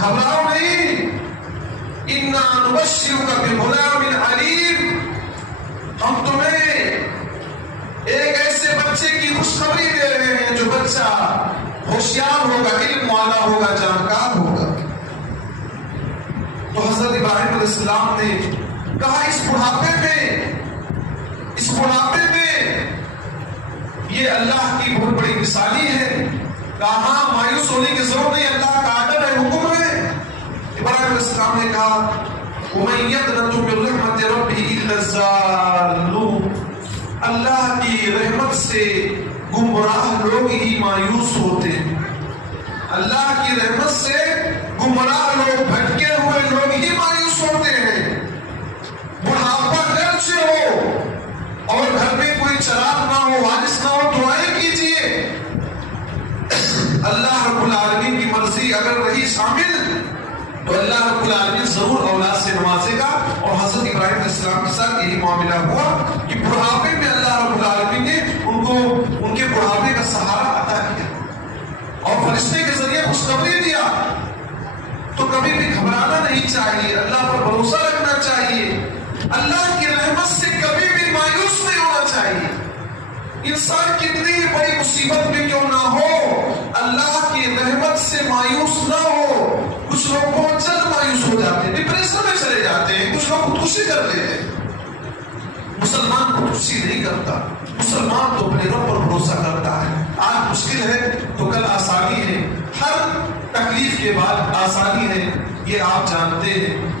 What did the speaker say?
گھبراؤ نہیں. اِنَّا نُبَشِّرُكَ بِغُلَامٍ عَلِيمٍ، ہم تمہیں ایک ایسے بچے کی خوشخبری دے رہے ہیں جو بچہ ہوشیار ہوگا، علم والا ہوگا، جانکار ہوگا. تو حضرت ابراہیم علیہ السلام نے کہا اس بڑھاپے میں یہ اللہ کی بہت بڑی مثالی ہے. کہا مایوس ہونے کی ضرورت نہیں، اللہ کا آرڈر ہے، حکم ہے. ابراہیم علیہ السلام نے کہا وَمَن يَقْنَطُ مِن رَحْمَتِ رَبِّهِ إِلَّا الضَّالُّونَ، اللہ کی رحمت سے گمراہ لوگ ہی مایوس ہوتے ہیں. اللہ کی رحمت سے گمراہ لوگ، بھٹکے ہوئے لوگ ہی مایوس ہوتے ہیں. بڑھاپا گرچہ ہو اور گھر میں کوئی چراغ نہ ہو، وارث نہ ہو، دعائیں کیجیے. اللہ رب العالمین کی مرضی اگر رہی شامل تو اللہ رب العالمین ضرور اولاد سے نوازے گا. اور حضرت ابراہیم علیہ السلام کے ساتھ یہی معاملہ ہوا کہ بڑھاپے میں اللہ رب العالمین نے ان کو ان کے بڑھاپے کا سہارا عطا کیا اور فرشتے کے ذریعے خوشخبری دیا. تو کبھی بھی گھبرانا نہیں چاہیے، اللہ پر بھروسہ رکھنا چاہیے، اللہ کی رحمت سے کبھی بھی مایوس نہیں ہونا چاہیے. انسان کتنی بڑی مصیبت میں کیوں نہ ہو، اللہ کی رحمت سے مایوس نہ ہو. کچھ لوگ بہت جلد مایوس ہو جاتے ہیں، ڈپریشن میں چلے جاتے ہیں، کچھ لوگ خودکشی کر لیتے ہیں. مسلمان خودکشی نہیں کرتا، مسلمان تو اپنے رب پر بھروسہ کرتا ہے. آج مشکل ہے تو کل آسانی ہے، ہر تکلیف کے بعد آسانی ہے، یہ آپ جانتے ہیں.